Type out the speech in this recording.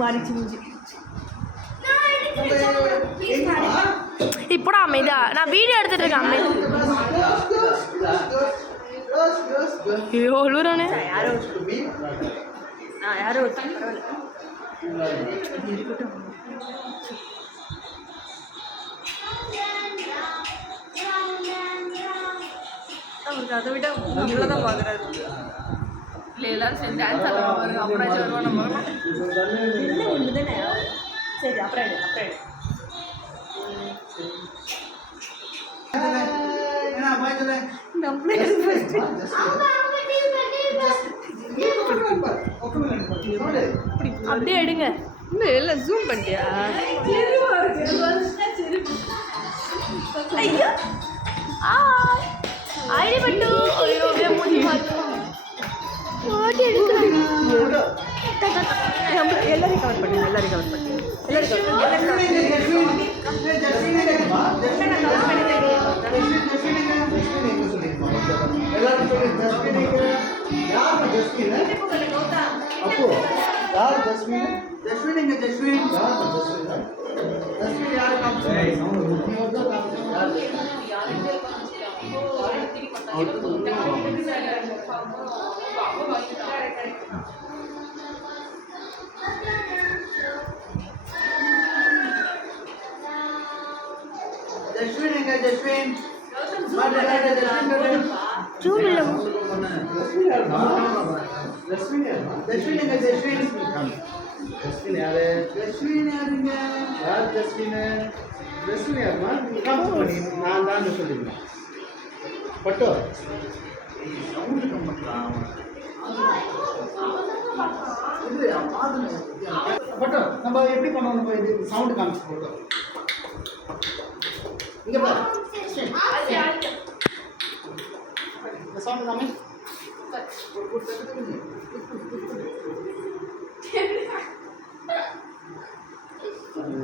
மாறிச்சு மூஞ்சி. இப்போடா அமைதா, நான் வீடியோ எடுத்துட்டு இருக்கேன். அமைதி அழுறானே. யாரோ இருக்கட்டும். அவருக்கு அதை விட நம்மளதான் பார்க்குறாரு. இல்லை எல்லாரும் சரி டான்ஸ் ஆடுவாங்க, அப்புறம் வருவோம் நம்ம. என்ன ஒன்று தானே. சரி அப்புறம் எடு அப்புறம் எடு. அப்படியே எடுங்க. இல்லை எல்லாம் ஜூம் பண்ணிட்டியா? ஐயோ ஐடி பட்டு எல்லாரையும் கவர் பண்ணி எல்லாரையும் கவர் பண்ணி நம்ம எப்படி பண்ணுவோம்? நம்ம இது சவுண்ட் காமிச்சு போட்டோ இங்க பாரு. இந்த சவுண்ட் காமி.